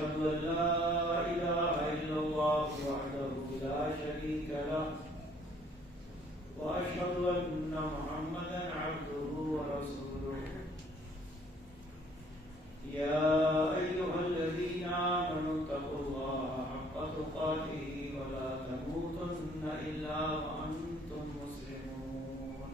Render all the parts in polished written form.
وأشهد أن لا إله إلا الله وحده لا شريك له وأشهد أن محمدا عبده ورسوله يا أيها الذين آمنوا اتقوا الله حق تقاته ولا تموتن إلا وأنتم مسلمون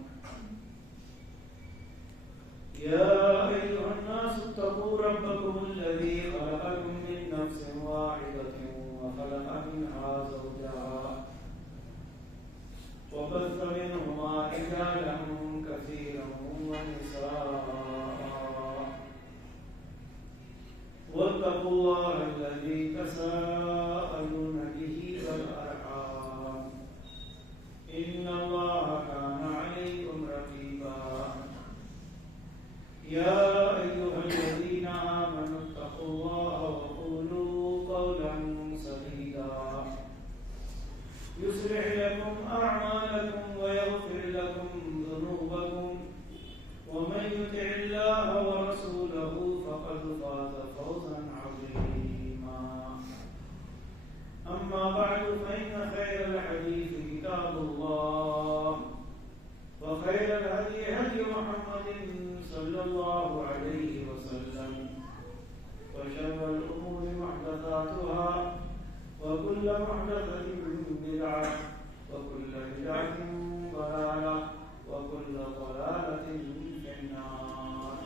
يا أيها الناس اتقوا ربكم الذي خلقكم من نفس واحدة وخلق منها زوجها وبث منهما رجالا كثيرا ونساء واتقوا الله الذي تساءلون به والأرحام إن الله كان عليكم رقيبا يا أيها الذين آمنوا اتقوا الله وقولوا قولا سديدا يصلح لكم أعمالكم ويغفر لكم ذنوبكم ومن يطع الله ورسوله فقد فاز فوزا عظيما أما بعد فإن خير الحديث كتاب الله وخير الهدي هدي محمد صلى الله عليه وسلم وشر الأمور محدثاتها وكل محدثة بدعة وكل بدعة ضلالة وكل ضلالة في النار.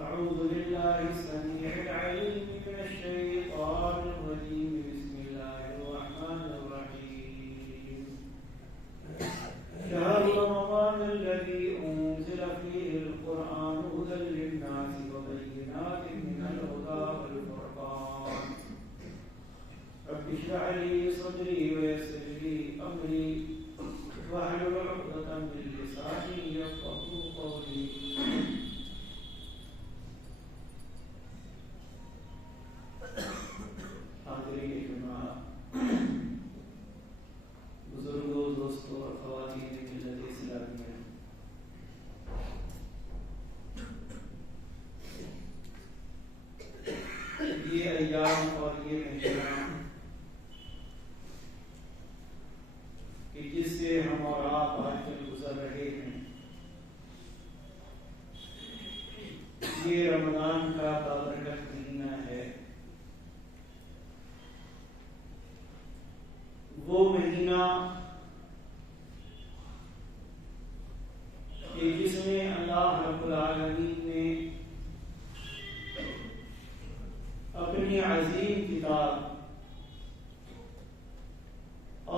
أعوذ بالله السميع العليم من الشيطان الرجيم. بسم الله الرحمن الرحيم. شهر رمضان الذي أنزل فيه القرآن هدى للناس وبينات من الهدى والفرقان. رب اشرح لي صدري ويسر لي أمري واحلل عقدة من لساني يفقهوا قولي. حاضرین جمعہ، بزرگوں، دوستوں اور خواتین ملت اسلامیہ، یہ ایام اور یہ مہینہ کہ جس سے ہم اور آپ آج کل گزر رہے ہیں، یہ رمضان کا بابرکت مہینہ ہے. وہ مہینہ کہ جس میں اللہ رب العالمین نے اپنی عظیم کتاب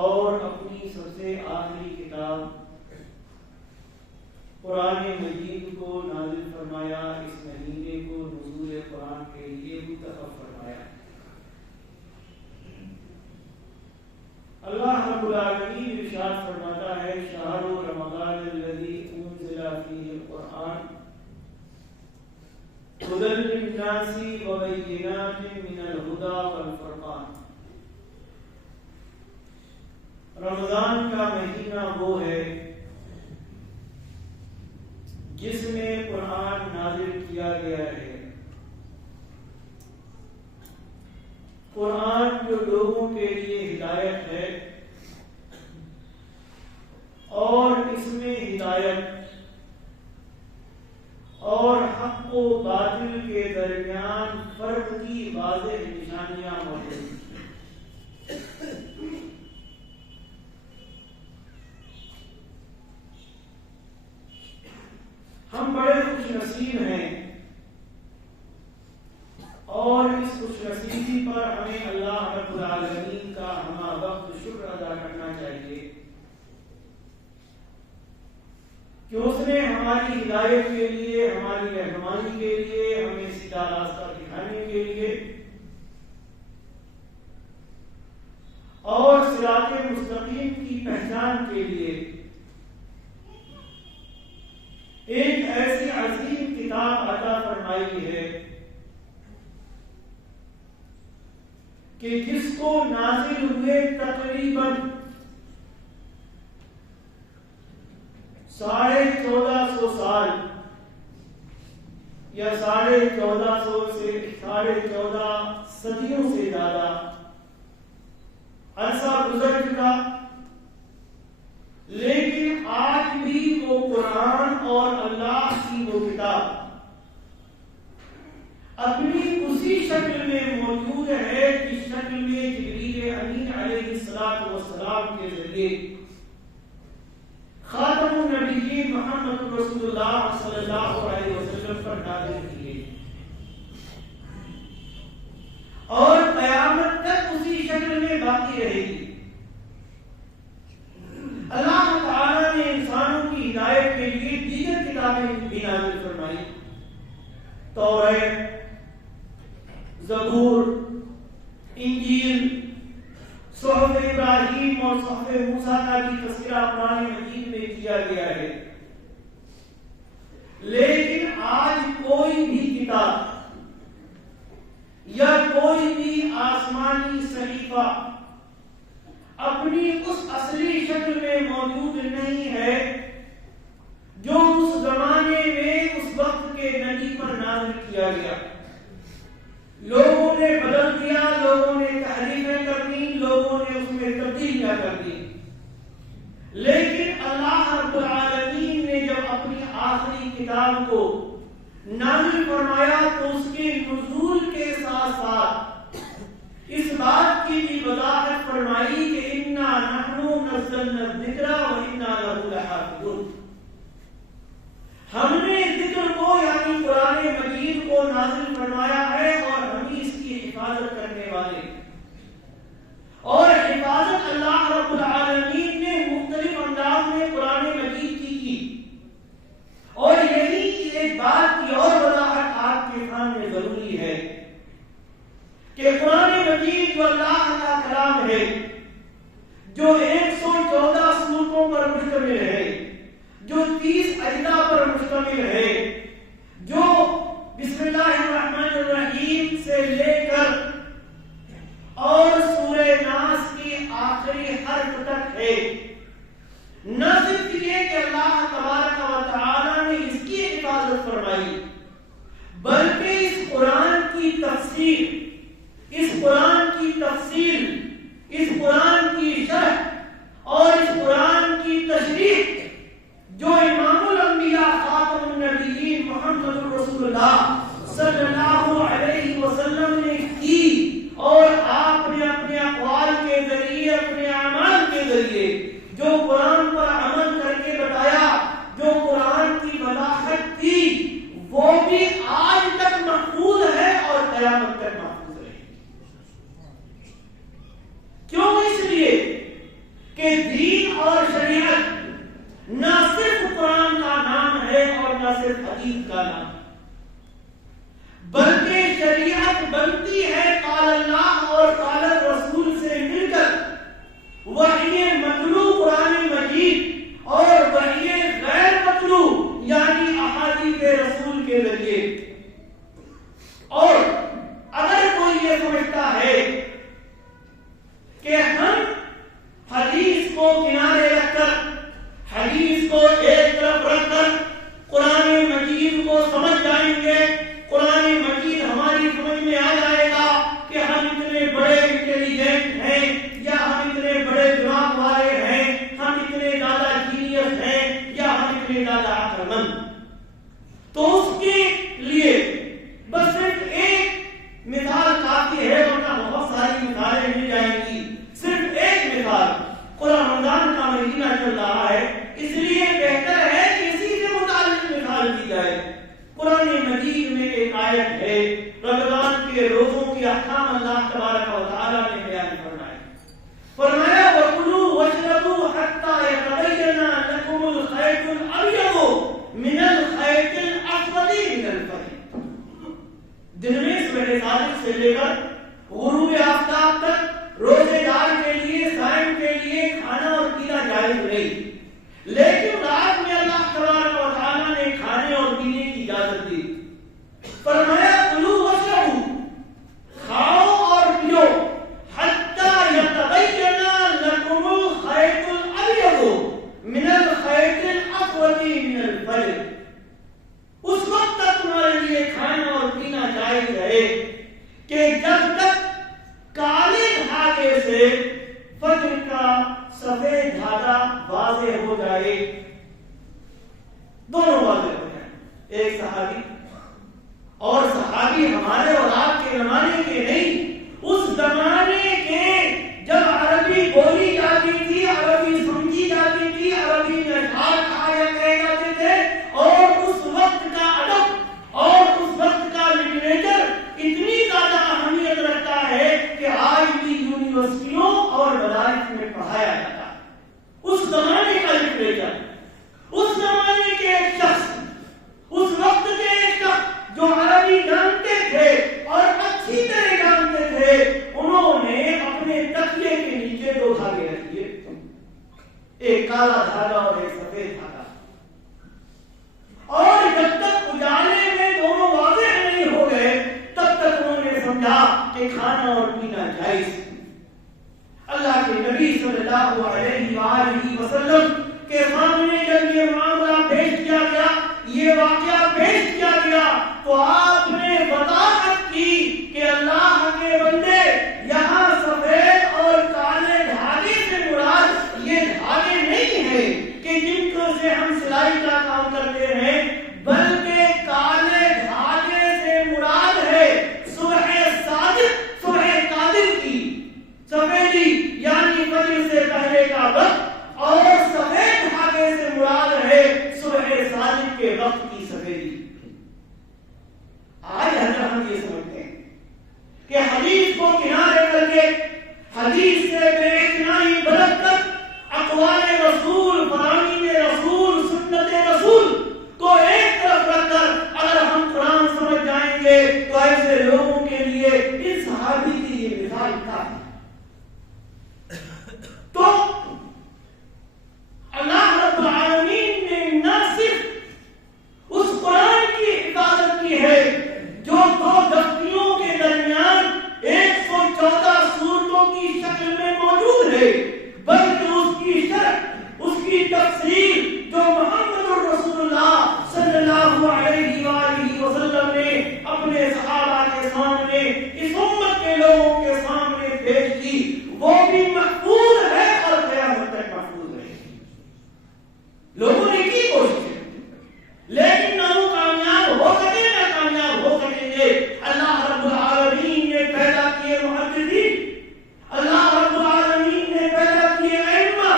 اور اپنی سب سے آخری کتاب قرآن مجید کو نازل فرمایا. اس مہینے کو نزول قرآن کے لیے منتخب فرمایا. اللہ رب العالمین ارشاد فرماتا ہے: شہر رمضان الذی انزل فیہ القرآن ہدی للناس وبینات من الہدی والفرقان. رمضان کا مہینہ وہ ہے جس میں قرآن نازل کیا گیا ہے. قرآن جو لوگوں کے لیے ہدایت ہے اور اس میں ہدایت اور حق و باطل کے درمیان فرق کی واضح نشانیاں موجود ہیں. ہم بڑے خوش نصیب ہیں اور اس خوش نصیبی پر ہمیں اللہ رب العالمین کا ہمہ وقت شکر ادا کرنا چاہیے کہ اس نے ہماری ہدایت کے لیے، ہماری رہنمائی کے لیے، ہمیں سیدھا راستہ دکھانے کے لیے اور صراط مستقیم کی پہچان کے لیے ایک ایسی عظیم کتاب عطا فرمائی ہے کہ جس کو نازل ہوئے تقریباً 1450 سال یا 1450 سے 14.5 صدیوں سے زیادہ عرصہ گزر چکا، لیکن آج بھی وہ قرآن اور اللہ کی وہ کتاب اپنی اسی شکل میں موجود ہے جس شکل میں جبریل امین علیہ السلام کے ذریعے خاتم النبیین محمد رسول اللہ صلی اللہ علیہ وسلم پر نازل کی گئی، اور قیامت تک اسی شکل میں باقی رہے گی۔ اللہ تعالیٰ نے انسانوں کی ہدایت کے لیے دیگر کتابیں بھی نازل فرمائی، توریت، زبور، انجیل، صحف ابراہیم اور صحف موسیٰ کا بھی تذکرہ قرآن مجید میں کیا گیا ہے، لیکن آج کوئی بھی کتاب یا کوئی بھی آسمانی صحیفہ اپنی اس اصلی شکل میں موجود نہیں ہے جو اس زمانے میں اس وقت کے نبی پر نازل کیا گیا۔ لوگوں نے بدل دیا، لوگوں نے تحریفیں کر دی، لوگوں نے اس میں تبدیلیاں کر دی، لیکن اللہ رب العالمین نے جب اپنی آخری کتاب کو نازل فرمایا تو اس کے نزول کے ساتھ ساتھ اس بات کی بھی وضاحت فرمائی کہ انا نحن نزلنا الذکر وانا لہ لحافظون، ہم نے ذکر کو یعنی قرآن مجید کو نازل فرمایا ہے اور ہم ہی اس کی حفاظت کرنے والے، اور حفاظت اللہ رب العالمین نے مختلف انداز میں قرآن مجید کی، اور یہی ایک بات کی اور وضاحت آپ کے سامنے ضروری ہے کہ قرآن مجید جو اللہ کا کلام ہے، جو 114 سورتوں پر مشتمل ہے، جو 30 اجزاء پر مشتمل ہے، جو بسم اللہ الرحمن الرحیم سے لے کر اور سورہ ناس کی آخری حرف تک ہے، نہ صرف یہ کہ اللہ تبارک و تعالی نے اس کی حفاظت فرمائی، بلکہ اس قرآن کی تفسیر، اس قرآن کی تفصیل، اس قرآن کی شرح اور اس قرآن کی تشریح جو امام الانبیاء خاتم النبیین محمد رسول اللہ صلی اللہ علیہ وسلم نے کی، اور آپ نے اپنے اقوال کے ذریعے، اپنے اعمال کے ذریعے جو قرآن پر عمل کر کے بتایا، جو قرآن کی وضاحت کی، وہ بھی آج تک محفوظ ہے اور قیامت تک محفوظ رہے گی۔ کیوں؟ اس لیے کہ دین اور شریعت نہ صرف قرآن کا نام ہے اور نہ صرف حدیث کا نام، بلکہ شریعت بنتی ہے قال اللہ اور قال رسول سے مل کر، وحی مطلوع قرآن مجید اور وحی غیر مطلوع یعنی احادیث رسول کے ذریعے۔ اور اگر کوئی یہ سمجھتا ہے کہ ہم حدیث کو کنارے رکھ کر، حدیث کو ایک طرف رکھ کر قرآن مجید کو سمجھ جائیں گے، قرآن مجید ہماری سمجھ میں آ جائے گا کہ ہم اتنے بڑے انٹیلیجنٹ ہیں، یا ہم اتنے بڑے دماغ والے ہیں، ہم اتنے زیادہ جینیس ہیں، یا ہم اتنے زیادہ عقل مند، تو اس کے لیے بس صرف ایک مثال کافی ہے، ورنہ بہت ساری مثالیں مل جائیں گی۔ صرف ایک مثال، قرآن رمضان کا مہینہ چل رہا ہے، اس لیے بہتر ہے کہ اسی سے متعلق مثال دی جائے۔ قرآن مجید میں ایک آیت ہے، رمضان کے روزوں کی احکام اللہ تبارک و تعالی نے بیان فرمائے، فرمایا وَكُلُوا وَاشْرَبُوا حَتَّى يَتَبَيَّنَ لَكُمُ الْخَيْطُ الْأَبْيَضُ مِنَ الْخَيْطِ الْأَسْوَدِ مِنَ الْفَجْرِ، دن میں صبح صادق سے لے کر غروب آفتاب تک روزے دار کے لیے، صائم کے لیے کھانا اور پینا جائز نہیں، لیکن رات میں اللہ تبارک و تعالیٰ نے کھانے اور پینے کی اجازت دی، فرمایا کلوا واشربوا، کھاؤ اور پیو، حتی یتبین لکم الخیط الابیض من الخیط الاسود من الفجر، اس وقت تک تمہارے لیے کہ جب تک کالے دھاگے سے فجر کا سفید دھاگا واضح ہو جائے، دونوں واضح ہو جائیں، ایک صحابی اور صحابی ہمارے اور آپ کے زمانے کے نہیں، اس زمانے کے جب عربی بولی جاتی تھی، عربی سمجھی جاتی تھی، عربی میں اشعار کہے جاتے تھے، اور اس وقت کا ادب اور اس وقت کا لٹریچر اتنی زیادہ اہمیت رکھتا ہے کہ آج بھی یونیورسٹیوں اور مدارس میں پڑھایا جاتا ہے۔ اس زمانے کا لٹریچر، اس زمانے کے ایک شخص، اس وقت کے ایک شخص جو عربی جانتے تھے اور اچھی طرح جانتے تھے، انہوں نے اپنے تکیے کے نیچے دو دھاگے رکھ دیے، ایک کالا دھاگا اور ایک سفید دھاگا، اور جب تک اجالے میں دونوں واضح نہیں ہو گئے تب تک انہوں نے سمجھا کہ کھانا اور پینا جائز۔ اللہ کے نبی صلی اللہ علیہ وآلہ وسلم کے سامنے جب یہ معاملہ پیش کیا گیا، یہ واقعہ پیش کیا گیا، تو آپ نے وضاحت کی کہ اللہ کے بندے، یہاں سفید اور کالے دھاگے سے مراد یہ دھاگے نہیں ہیں کہ جن کو سے ہم سلائی کا کام کرتے ہیں، بلکہ کالے دھاگے سے مراد ہے صبح صادق، صبح قادر کی سفیدی، یعنی فجر سے پہلے کا وقت، اور سفید دھاگے سے مراد ہے صبح صادق کے وقت کی سفیدی۔ آج اگر ہم یہ سمجھتے ہیں کہ حدیث کو کنارے کر کے، حدیث سے بے اعتنائی برت کر، اقوال رسول، فرامین رسول، سنت رسول کو ایک طرف رکھ کر اگر ہم قرآن سمجھ جائیں گے تو ایسے لوگوں کے لیے اس صحابی کی یہ مثال کافی۔ تو اللہ رب العالمین نے نہ صرف اس قرآن کی حفاظت کی ہے جو دو دفتیوں کے درمیان 114 سورتوں کی شکل میں موجود ہے، بلکہ اس کی شرح، اس کی تفسیر جو محمد رسول اللہ صلی اللہ علیہ وآلہ وسلم نے اپنے صحابہ کے سامنے، اس امت کے لوگوں کے سامنے پیش کی، وہ بھی محفوظ ہے اور قیامت تک محفوظ رہے گی۔ لوگوں نے کی کوشش، لیکن نہ وہ کامیاب ہو سکے نہ کامیاب ہو سکیں گے۔ اللہ رب العالمین نے پیدا کیے محدثین، اللہ رب العالمین نے پیدا کیے ائمہ،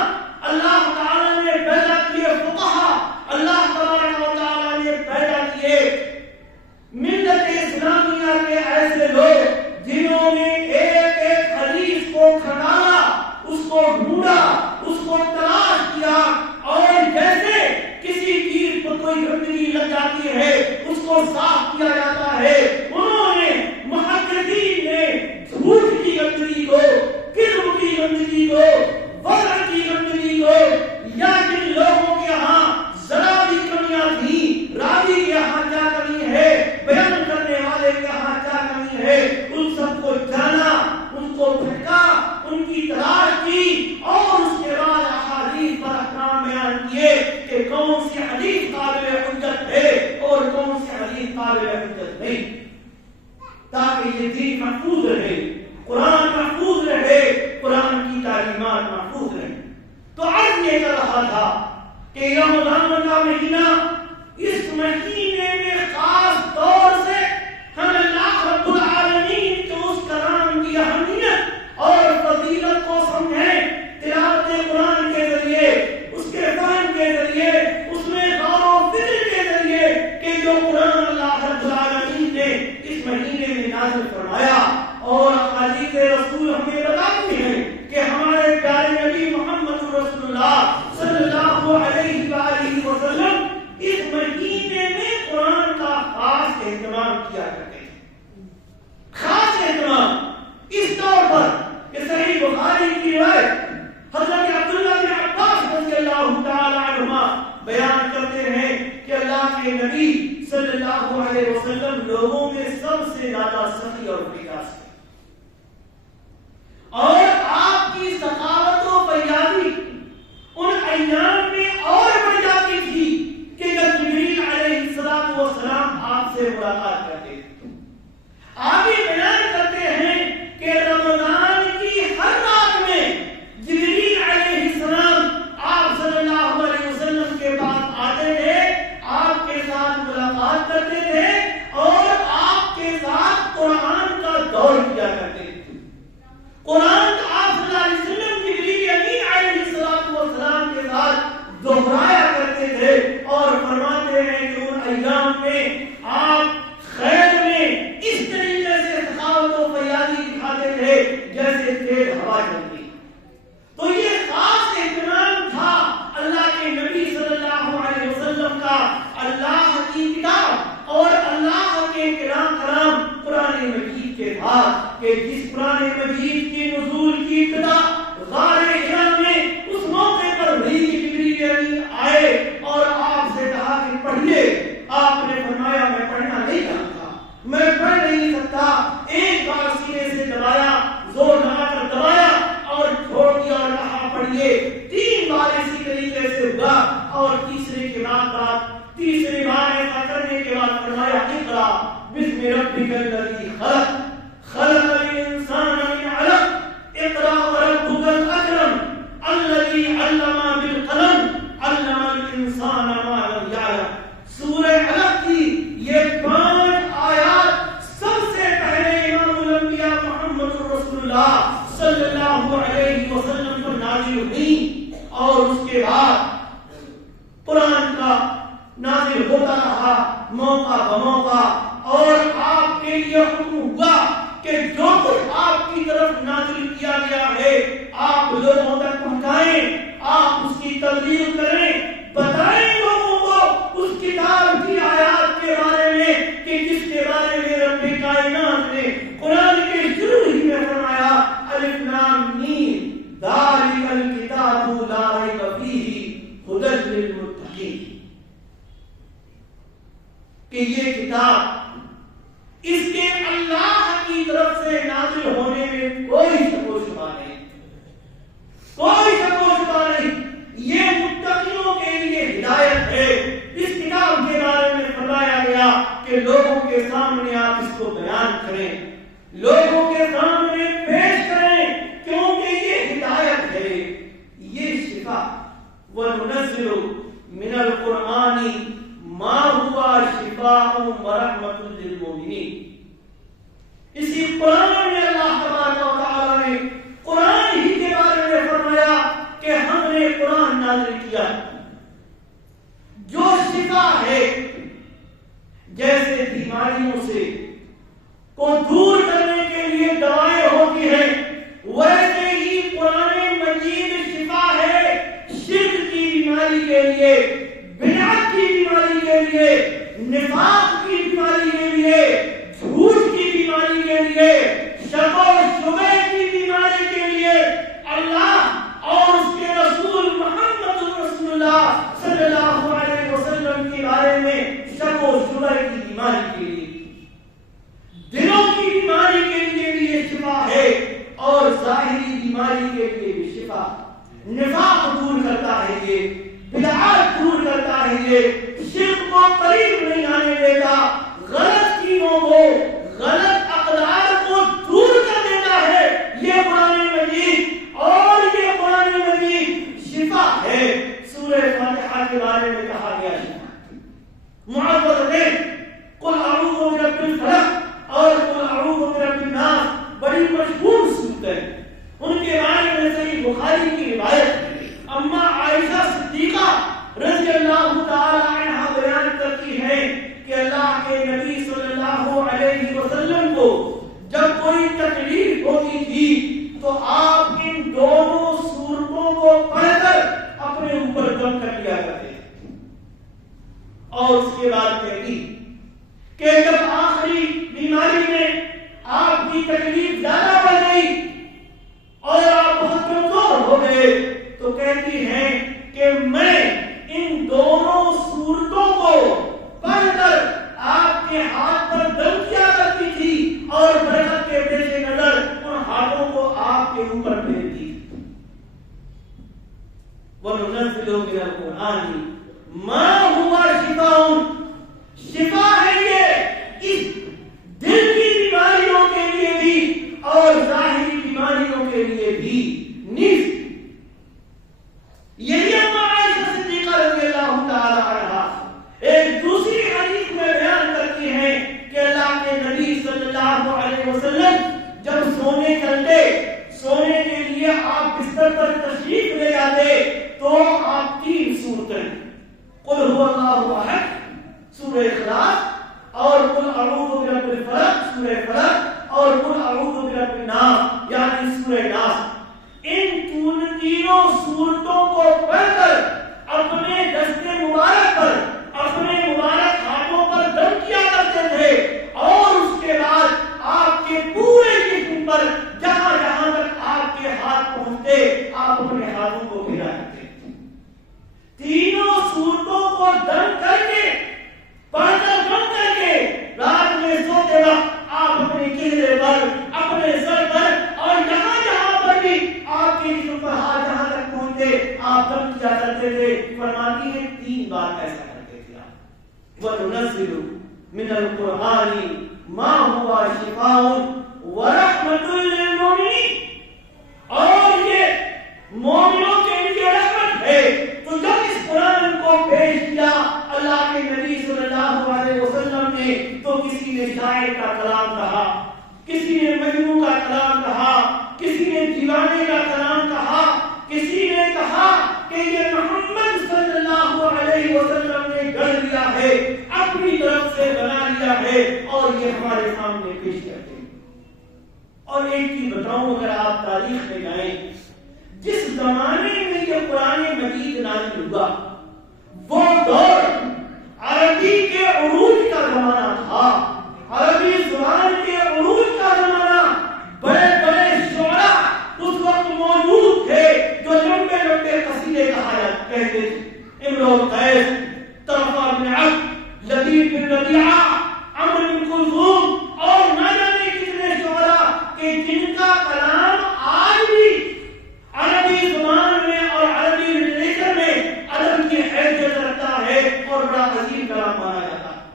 اللہ تعالی نے پیدا کیے فقہا، اللہ تبارک و تعالی نے پیدا کیے ملت اسلامیہ کے ایسے لوگ جنہوں نے ایک ایک حدیث کو کھٹالا، اس کو ڈھونڈا، اس کو تلاش کیا، اور جیسے کسی چیز پر کوئی گندگی لگ جاتی ہے اس کو صاف کیا جاتا ہے، انہوں نے محدثین نے جھوٹ کی گندگی کو، کذب کی گندگی کو، وضع کی گندگی کو، یا جن لوگوں کے ہاں ذرا بھی کمیاں تھیں، راوی کے ہاں کیا کمی ہے، بیان کرنے والے کے ہاں کیا کمی ہے، ان سب کو جانا، ان کو پھٹکا، ان کی تلاش کی، اور اس کے بعد احادیث پر احکام بیان کیے کہ کون سی حدیث قابل حجت ہے اور کون سی حدیث قابل حجت نہیں، تاکہ یہ دین محفوظ رہے، قرآن محفوظ رہے، قرآن کی تعلیمات محفوظ رہے۔ تو عرض یہ کر رہا تھا کہ رمضان کا مہینہ، اس مہینے میں خاص طور سے ہم اللہ رب العالمین کے اس کلام کی اہمیت اور فضیلت کو سمجھیں، تلاوت قرآن کے ذریعے، اس کے فہم کے ذریعے، اس میں غور و فکر کے ذریعے کہ جو قرآن اللہ رب العالمین نے اس مہینے میں نازل فرمایا، اور حدیث رسول ہمیں بتاتی ہیں کہ ہمارے پیارے نبی محمد رسول اللہ صلی اللہ علیہ وآلہ وسلم اس مہینے میں قرآن کا خاص اہتمام کیا کرتے ہیں، خاص اہتمام اس طور پر کہ صحیح بخاری کی روایت حضرت عبداللہ بن عباس رضی اللہ تعالی عنہما بیان کرتے ہیں کہ اللہ کے نبی صلی اللہ علیہ وسلم لوگوں میں سب سے زیادہ سخی اور فیاض تھے، اور آپ کی سخاوت و فیاضی ان ایام میں اور بڑھ جاتی تھی کہ جب جبریل علیہ السلام آپ سے ملاقات کرتے تھے۔ آگے بیان بات کہ جس قرآن مجید کی نزول کی ابتدا غار حرا میں اس موقع پر وحی جبریل امین آئے اور آپ سے کہا کہ پڑھیے، آپ نے فرمایا میں پڑھنا نہیں جانتا، میں پڑھ نہیں سکتا، ایک بار سینے سے دبایا، زور لگا کر دبایا اور چھوڑ دیا اور کہا پڑھیے، 3 بار اسی طریقے سے ہوا اور تیسری بار ایسا کرنے کے بعد فرمایا اقرا بسم ربک الذی خلق خلق الانسان من علق اقرا وربک الاکرم الذی علم بالقلم علم الانسان ما لم یعلم۔ سورہ علق کی یہ 5 آیات سب سے پہلے امام الانبیاء محمد رسول اللہ صلی اللہ علیہ وسلم پر نازل ہوئی اور اس کے بعد قرآن کا نازل ہوتا رہا موقع بموقع، اور آپ کے لیے حکم ہوا کہ جو کچھ آپ کی طرف نازل کیا گیا ہے آپ لوگوں تک پہنچائیں، آپ اس کی تبلیغ کریں، بتائیں لوگوں کو اس کتاب کی آیات کے بارے میں کہ جس کے بارے میں رب کائنات نے قرآن کے شروع ہی میں فرمایا الف لام میم ذالک الکتاب لا ریب فیہ ھدی للمتقین، کہ یہ کتاب اس کے اللہ کی طرف سے نازل ہونے میں کوئی شک و شبہ نہیں، کوئی شک و شبہ نہیں، یہ متقیوں کے لیے ہدایت ہے۔ اس کتاب کے بارے میں فرمایا گیا کہ لوگوں کے سامنے آپ اس کو بیان کریں، لوگوں کے سامنے پیش کریں، کیونکہ یہ ہدایت ہے، یہ شفا۔ وَنُنَزِّلُ مِنَ الْقُرْآنِ مَا هُوَ شِفَاءٌ وَرَحْمَةٌ لِلْمُؤْمِنِينَ۔ اسی قرآن میں اللہ تبارک و تعالی نے قرآن ہی کے بارے میں فرمایا کہ ہم نے قرآن نازل کیا جو شفا ہے، جیسے بیماریوں سے کو دور کرنے کے لیے دوائیں ہوتی ہیں، ویسے ہی قرآن مجید شفا ہے شرک کی بیماری کے لیے، بدعت کی بیماری کے لیے، نفاق کی بیماری کے لیے، جھوٹ کی بیماری کے لیے، شک و شبہ کی بیماری کے لیے۔ اللہ اور اس کے رسول محمد رسول اللہ صلی اللہ علیہ وسلم کے بارے میں شک و شبہ کی بیماری کے لیے، دلوں کی بیماری کے لیے بھی یہ شفا ہے اور ظاہری بیماری کے لیے بھی شفا۔ نفاق دور کرتا ہے، یہ بدعات دور کرتا ہے، یہ شرک کو قریب نہیں آنے دیتا، غلط چیزوں کو، غلط اقدار کو دور کر دیتا ہے یہ قرآن مجید، اور یہ قرآن مجید شفا ہے۔ سورہ فاتحہ کے بارے میں کہا گیا ہے معوذتین، قل اعوذ برب الفلق اور قل اعوذ برب الناس، بڑی مشہور سورتیں، ان کے بارے میں صحیح بخاری کی روایت اما عائشہ صدیقہ رضی اللہ تعالی عنہا بیان کرتی ہے کہ اللہ کے نبی صلی اللہ علیہ وسلم کو جب کوئی تکلیف ہوتی تھی تو آپ ان دونوں سورتوں کو پڑھ کر اپنے اوپر دم کر لیا کرتے اور اس کے بعد کہتی کہ جب آخری بیماری میں آپ کی تکلیف زیادہ بڑھ گئی اور آپ بہت کمزور ہو گئے تو کہتی ہیں کہ میں ان دونوں صورتوں کو پڑھ کر آپ کے ہاتھ پر دم کیا کرتی تھی اور برکت کے پیش نظر ان ہاتھوں کو آپ کے اوپر پھیرتی۔ وَنُنَزِّلُ مِنَ الْقُرْآنِ مَا هُوَ شِفَاءٌ، شفا ہے یہ اس دل کی بیماریوں کے لیے بھی اور ظاہری بیماریوں کے لیے بھی۔ نصف یہی اما عائشہ صدیقہ رضی اللہ تعالی عنہا ایک دوسری حدیث میں بیان کرتی ہیں کہ اللہ کے نبی صلی اللہ علیہ وسلم جب سونے کے لیے آپ بستر پر تشریف لے جاتے تو آپ 3 سورتیں قل هو اللہ احد سورہ اخلاص اور قل اعوذ برب الفلق سورہ فلق اور قل اعوذ برب الناس یعنی سورہ ناس، ان تینوں صورتوں کو پڑھ کر اپنے دست مبارک پر، اپنے مبارک ہاتھوں پر دم کیا کرتے تھے اور اس کے بعد آپ کے پورے وننزل من القرآن ما هو شفاء ورحمۃ للمؤمنین، اور یہ مومنوں کے لیے رحمت ہے۔ تو جب اس قرآن کو پیش کیا اللہ کے نبی صلی اللہ علیہ وسلم نے، تو کسی نے شاعر کا کلام کہا، کسی نے مجنون کا کلام کہا، کسی نے دیوانے کا کلام کہا، کسی نے کہا کہ یہ محمد صلی اللہ علیہ وسلم نے گڑھ لیا ہے، اپنی طرف سے بنا لیا ہے اور یہ ہمارے سامنے پیش کرتے ہیں۔ اور ایک چیز بتاؤں، اگر آپ تاریخ میں جائیں، جس زمانے میں یہ قرآن مجید نازل ہوا وہ دور عربی کے عروج کا زمانہ تھا، عربی زبان کے عروج کا زمانہ۔ بڑے بڑے شعراء اس وقت موجود تھے جو لمبے لمبے قصیدے کہتے تھے، امرؤ القیس، طرفہ بن عبد، لبیب بن ربیعہ، عمرو بن کلثوم اور نہ جانے کتنے شعراء کہ جن کا کلام آج بھی عربی زبان میں اور عربی لٹریچر میں ادب کی حیثیت رکھتا ہے اور بڑا عظیم کلام مانا جاتا ہے۔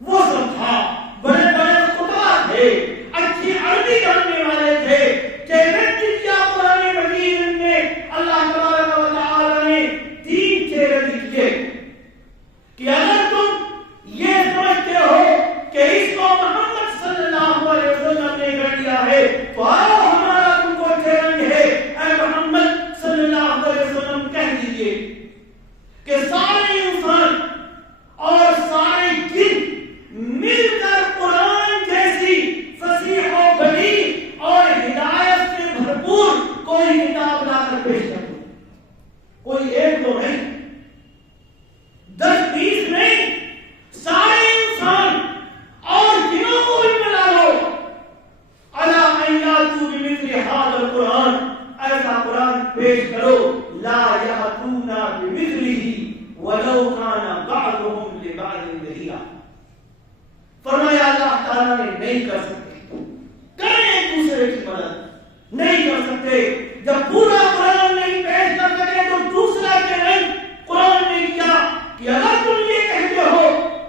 وہ سب تھا، بڑے بڑے خطبہ تھے، اچھی عربی جاننے والے تھے۔ چیلنج کیا قرآن مجید میں اللہ تبارک و تعالی نے 3 چیلنج کیے کہ اگر تم یہ سمجھتے ہو کہ اس کو محمد صلی اللہ علیہ وسلم نے کر دیا ہے تو آؤ ہمارا تم کو چیلنج ہے، اے محمد صلی اللہ علیہ وسلم کہہ دیجئے کہ سارے انسان اور سارے جن مل کر قرآن جیسی فصیح و بلیغ اور ہدایت سے بھرپور کوئی کتاب لا کر پیش کر دو۔ کوئی ایک دو نہیں، 10 20 نہیں، سارے انسان اور جنوں کو بھی ملا لو، الا ان یاتوا بمثل هذا القرآن، ایسا قرآن پیش کرو، لا یاتون بمثلہ ولو کان بعضهم لبعض ظہیرا۔ فرمایا اللہ تعالیٰ نے نہیں کر سکتے، کریں ایک دوسرے کی مدد نہیں کر سکتے۔ جب پورا قرآن نہیں پیش کر سکے تو دوسرا چیلنج قرآن نے کیا کہ اگر تم یہ کہتے ہو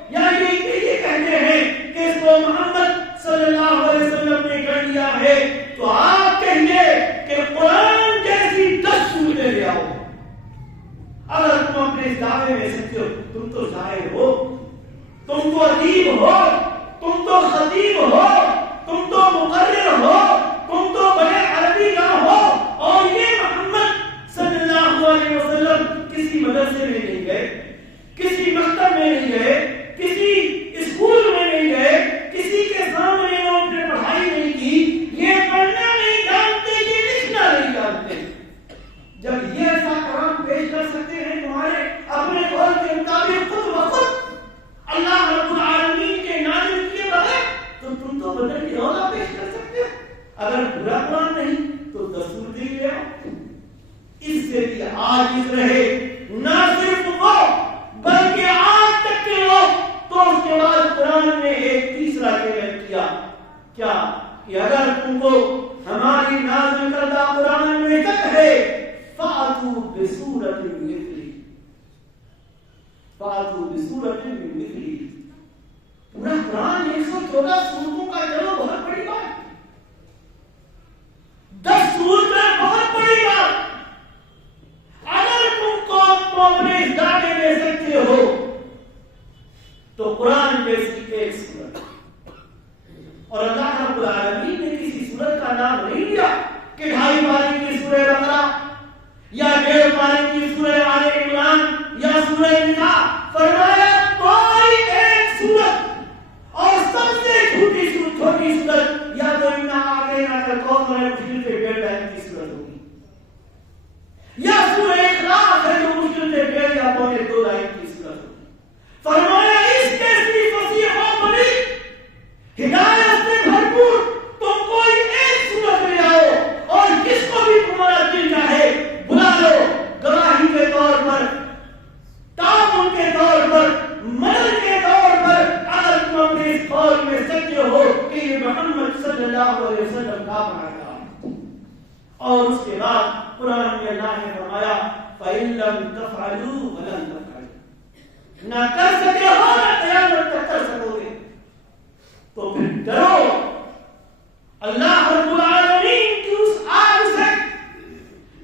یا یہ کہتے ہیں کہ اس کو محمد صلی اللہ علیہ وسلم نے کر دیا ہے تو آپ کہیے کہ قرآن جیسی 10 سورتیں لے آؤ۔ اگر تم اپنے اس دعوے میں سچے ہو، تم تو ظاہر ہو، تم تو ادیب ہو، تم تو خطیب ہو، تم تو مقرر ہو، تم تو بڑے عربی کا ہو، اور یہ محمد صلی اللہ علیہ وسلم کسی مدرسے میں نہیں گئے، کسی مکتب میں نہیں گئے، کسی اسکول میں نہیں گئے، کسی کے سامنے انہوں نے پڑھائی نہیں کی، یہ پڑھنا نہیں جانتے، یہ لکھنا نہیں جانتے۔ جب یہ ایسا کلام پیش کر سکتے ہیں تمہارے اپنے قول کے مطابق خود بخود اللہ رب العالمین کے نازل کیے بغیر، تو تم تو بدل کے روزہ پیش کر سکتے ہو۔ اگر برا قرآن نہیں تو 10 سورتیں لے آؤ۔ اس سے بھی عاجز رہے نہ صرف وہ بلکہ آج تک کے لوگ۔ تو اس کے بعد قرآن نے ایک تیسرا چیلنج کیا، کیا کہ اگر تم کو ہماری نازل کردہ قرآن میں شک ہے فَأْتُوا بِسُورَةٍ مِثْلِهِ، فَأْتُوا بِسُورَةٍ مِثْلِهِ۔ پورا قرآن 114 سورتوں کا، چلو بہت بڑی بات، 10 سورتیں بہت بڑی بات۔ اگر تم کو اپنے اس دعوے میں سکتے ہو تو قرآن جیسی ایک سورت، اور اللہ رب العالمین نے کسی سورت کا نام نہیں لیا کہ 2.5 پارے کی سورہ بقرہ یا 1.5 پارے کی سورہ آل عمران یا سورہ نساء، فرمایا کوئی ایک سورت، اور سب سے چھوٹی سورت یا تو انا اعطیناک الکوثر مشکل سے 1.5 لائن کی سورت ہوگی، یا سورہ اخلاص ہے جو مشکل سے 1.5 یا 2 لائن کی سورت ہوگی۔ فرمایا اس جیسی فصیح و بلیغ ہدایت سے بھرپور تم کوئی ایک سورت لے آؤ، اور جس کو بھی تمہارا دل چاہے بلا لو، گواہی کے طور پر، تعاون کے طور پر، مدد کے طور پر، اگر تم اپنے اس قول میں سچے ہو کہ یہ محمد صلی اللہ علیہ وسلم کا بنایا۔ اور اس کے بعد قرآن میں اللہ نے فرمایا فَإِن لَّمْ تَفْعَلُوا وَلَن تَفْعَلُوا، نہ کر سکے ہو نہ قیامت تک کر سکو گے، تو پھر ڈرو اللہ رب العالمین کی اس آگ سے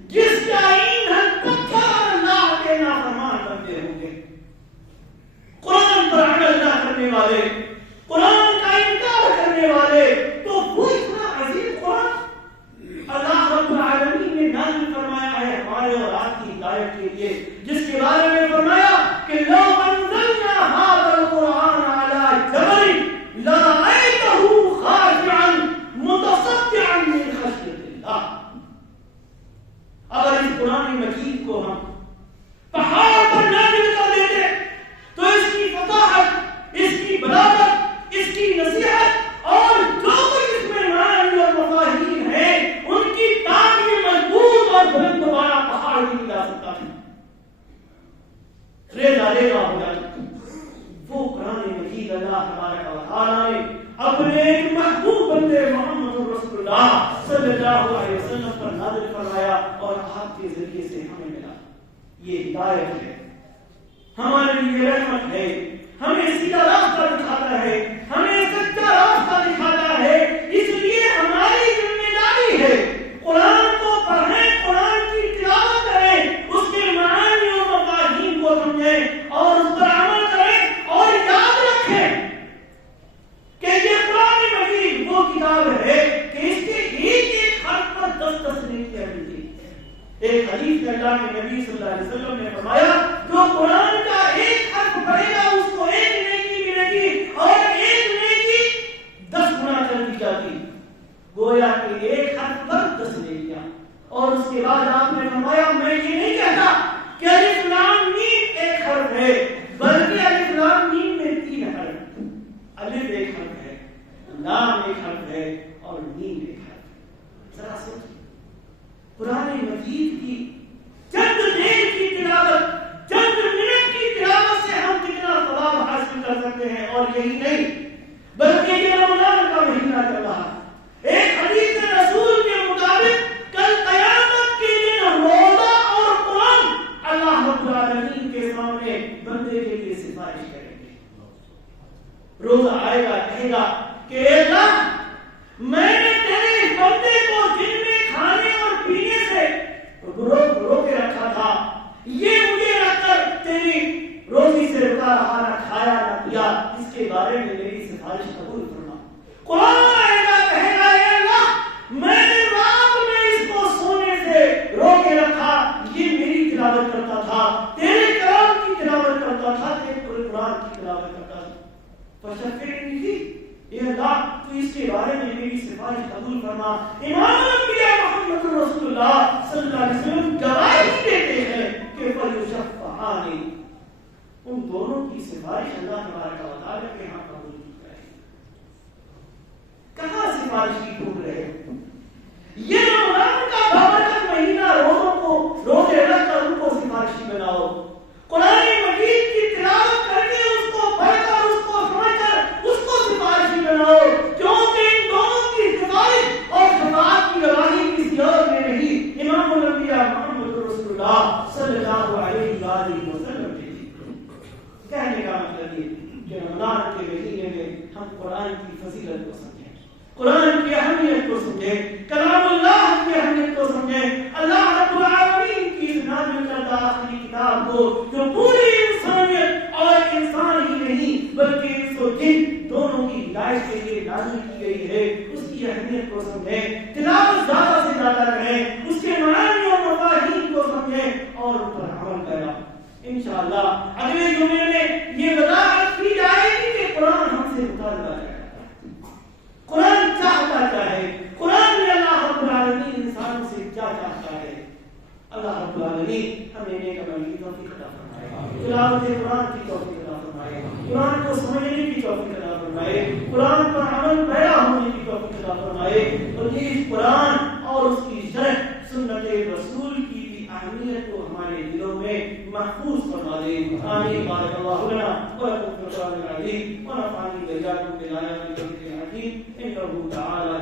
جس کا ایندھن پتھر اللہ کے نافرمان بنتے ہوں گے۔ قرآن پر عمل نہ کرنے والے، قرآن کا انکار کرنے والے، تو وہ اتنا عظیم قرآن اللہ رب العالمین نے نازل فرمایا ہے ہمارے اور آپ کی ہدایت کے لیے، جس کے بارے میں فرمایا کہ لو انزلنا هذا القرآن على جبل لرأيته خاشعا متصدعا من خشية الله۔ اگر اس قرآن مجید کو ہم پہاڑ پر نازل کر دیتے تو اس کی فصاحت، اس کی بلاغت، اس کی نصیحت اور جو کچھ اس میں معانی اور مفاہیم ہیں ان کی تعمیر مضبوط اور بلند والا پہاڑ بھی نہیں جا سکتا تھا، ریزہ ریزہ ہو جاتا۔ وہ قرآن مجید اللہ تبارک و تعالیٰ نے اپنے ایک محبوب بندے محمد رسول اللہ صلی اللہ علیہ وسلم پر نازل فرمایا اور آپ کے ذریعے سے ہمیں ملا۔ یہ ہدایت ہے، ہمارے لیے رحمت ہے، ہمیں سیدھا راستہ دکھاتا ہے، ہمیں سچا راستہ دکھاتا ہے۔ اس لیے ہماری ذمہ داری ہے قرآن کو پڑھیں، قرآن کی تلاوت کریں، اس کے معانی اور مفاہیم کو سمجھیں اور اس پر عمل کریں، اور یاد رکھیں کہ یہ قرآن مجید وہ کتاب ہے کہ اس کے ایک ایک حرف پر 10 نیکیاں ملتی ہیں۔ ایک حدیث میں اللہ کے نبی صلی اللہ علیہ وسلم نے فرمایا جو قرآن کا ایک حرف پڑھے گا اس کو 1 نیکی ملے گی اور 1 نیکی 10 گنا کر دی جاتی، گویا کہ ایک حرف پر 10 نیکیاں۔ اور اس کے بعد آپ نے فرمایا میں یہ نہیں کہتا کہ الف لام میم ایک حرف ہے، بلکہ الف لام میم میں 3 حرف، الف ایک حرف ہے، لام ایک حرف ہے اور میم ایک حرف ہے۔ ذرا سوچیں قرآن مجید کی چند دیر کی تلاوت، چند منٹ کی تلاوت سے ہم کتنا ثواب حاصل کر سکتے ہیں، اور یہی نہیں بلکہ یہ رمضان کا مہینہ چل رہا ہے۔ ایک حدیث رسول کے مطابق کل قیامت کے دن روزہ اور قرآن اللہ رب العالمین کے سامنے بندے کے لیے سفارش کریں گے۔ روزہ آئے گا، کہے گا کہ اے اللہ میں نے تیرے بندے کو دن میں کھانے اور پینے سے روک کے رکھا تھا، یہ مجھے رکھ کر تیری روزی سے رکا رہا، نہ کھایا نہ پیا، اس کے بارے میں میری سفارش قبول فرما۔ قرآن آئے گا، کہے گا اے اللہ میں نے رات میں اس کو سونے سے روک کے رکھا، یہ میری تلاوت کرتا تھا، تیرے کلام کی تلاوت کرتا تھا، تیرے قرآن کی تلاوت کرتا تھا، فشفعنی فی، اے اللہ تو اس کے بارے میں میری سفارش قبول فرما۔ امام الانبیاء محمد رسول اللہ صلی اللہ علیہ وسلم گواہی دیتے ہیں کہ فیشفعانی، ان دونوں کی سفارش اللہ تبارک و تعالیٰ کے ہاں قبول کی جائے گی۔ کہاں سفارش کی ڈھونڈ رہے ہو؟ یہ رمضان کا بابرکت مہینہ، روزوں کو روزے رکھ کر ان کو سفارشی بناؤ، قرآن مجید کی تلاوت کر کے اس کو پڑھ کر اس کو سمجھ کر اس کو سفارشی بناؤ، کیونکہ ان دونوں کی سفارش اور شفاعت کی گواہی کسی اور میں نہیں، امام الانبیاء محمد رسول اللہ صلی اللہ علیہ وآلہ وسلم نے دی۔ کہنے کا مطلب یہ کہ رمضان کے مہینے میں ہم قرآن کی فضیلت کو سمجھیں، قرآن کی اہمیت کو سمجھیں، کلام اللہ کی اہمیت کو سمجھیں، اللہ رب العالمین کی نازل کردہ آخری کتاب کو جو پوری انسانیت اور انسان ہی نہیں بلکہ انس و جن دونوں کی ہدایت کے لیے نازل کی گئی ہے، اس کی اہمیت کو سمجھیں، تلاوت زیادہ سے زیادہ کریں، اس کے معانی اور مفاہیم کو سمجھیں اور ان پر عمل کریں۔ انشاءاللہ اگلے جمعے میں یہ وضاحت کی جائے گی کہ قرآن ہم سے مطالبہ کرتا ہے، قرآن چاہتا کیا ہے، قرآن میں اللہ رب العالمین انسانوں سے کیا چاہتا ہے۔ اللہ رب العالمین ہمیں نیک عمل کی توفیق عطا فرمائے، تلاوت قرآن کی توفیق عطا فرمائے، قرآن کو سمجھنے کی توفیق عطا فرمائے، قرآن پر عمل پیرا ہونے کی توفیق عطا فرمائے، اور یہ قرآن اور اس کی شرح سنت رسول کی بھی اہمیت کو ہمارے دلوں میں محفوظ فرما دے۔ آمین۔ بارک اللہ لنا ولکم فی القرآن العظیم ونفعني وإياكم بالآيات والذكر الحكيم إنه تعالى